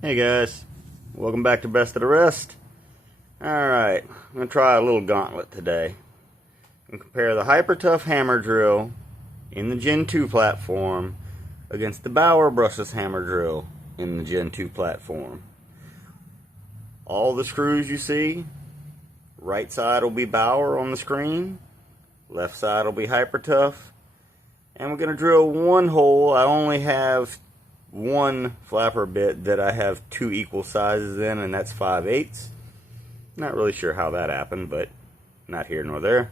Hey guys, welcome back to Best of the Rest. Alright, I'm going to try a little gauntlet today. I'm going to compare the Hypertough hammer drill in the Gen 2 platform against the Bauer brushless hammer drill in the Gen 2 platform. All the screws you see, right side will be Bauer on the screen, left side will be Hypertough, and we're going to drill one hole. I only have one flapper bit that I have two equal sizes in, and that's 5/8. Not really sure how that happened, but not here nor there.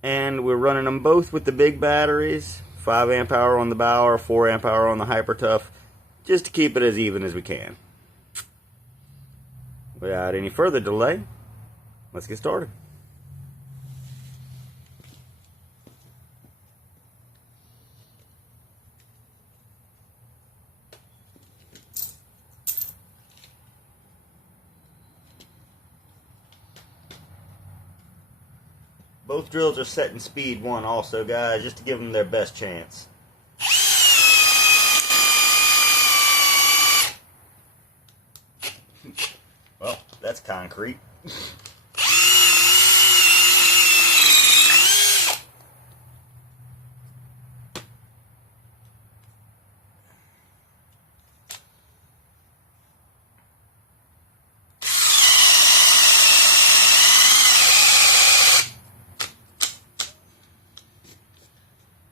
And we're running them both with the big batteries, 5 amp hour on the Bauer, 4 amp hour on the Hypertough, just to keep it as even as we can. Without any further delay, let's get started. Both drills are set in speed 1 also, guys, just to give them their best chance. Well, that's concrete.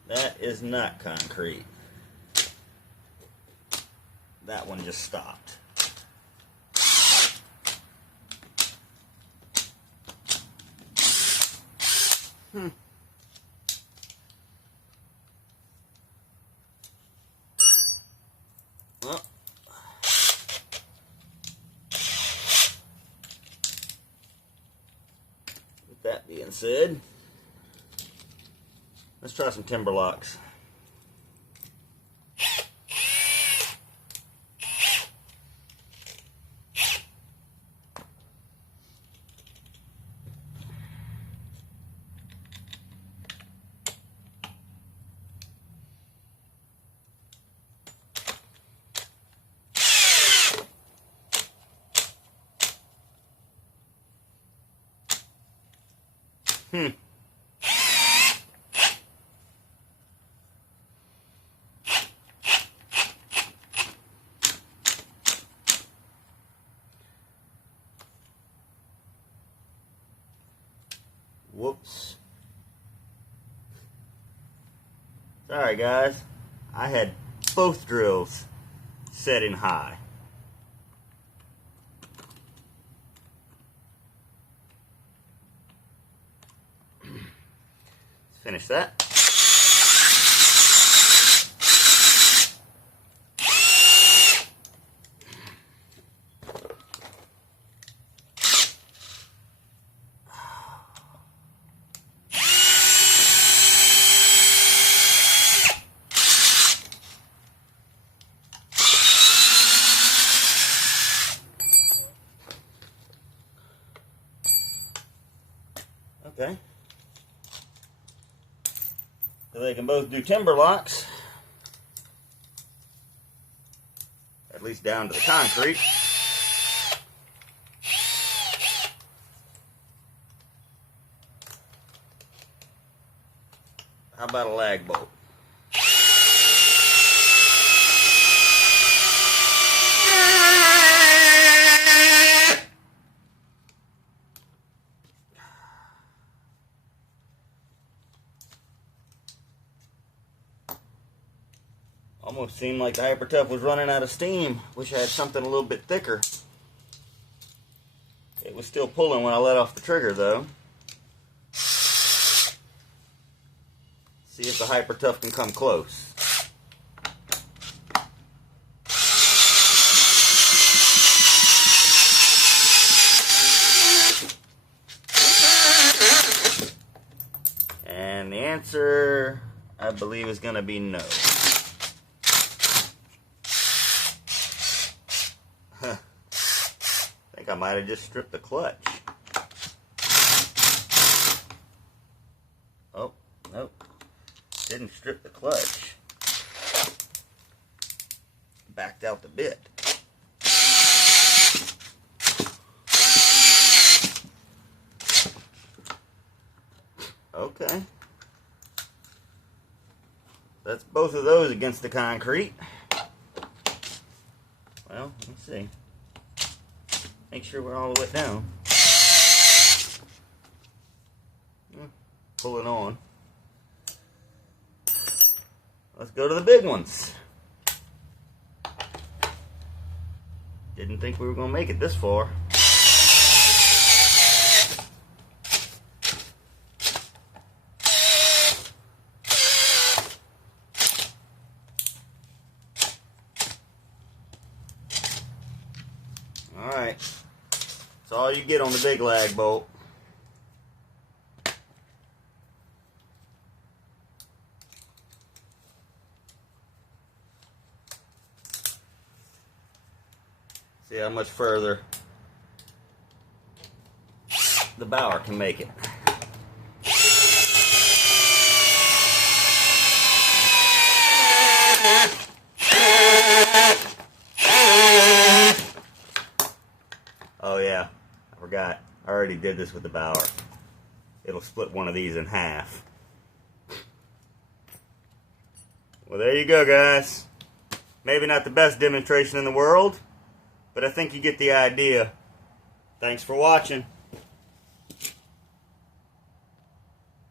That is not concrete. That one just stopped. Well, with that being said, let's try some timber locks. Whoops. Sorry guys, I had both drills set in high. Let's finish that. Okay. So they can both do timber locks, at least down to the concrete. How about a lag bolt? Almost seemed like the Hypertough was running out of steam. Wish I had something a little bit thicker. It was still pulling when I let off the trigger though. See if the Hypertough can come close. And the answer, I believe, is going to be no. I think I might have just stripped the clutch. Oh, nope. Didn't strip the clutch. backed out the bit. Okay. That's both of those against the concrete. Well, let me see. Make sure we're all the way down. Pull it on. Let's go to the big ones. Didn't think we were going to make it this far. Alright. That's all you get on the big lag bolt. See how much further the Bauer can make it. Oh yeah, I forgot. I already did this with the Bauer. It'll split one of these in half. Well, there you go, guys. Maybe not the best demonstration in the world, but I think you get the idea. Thanks for watching.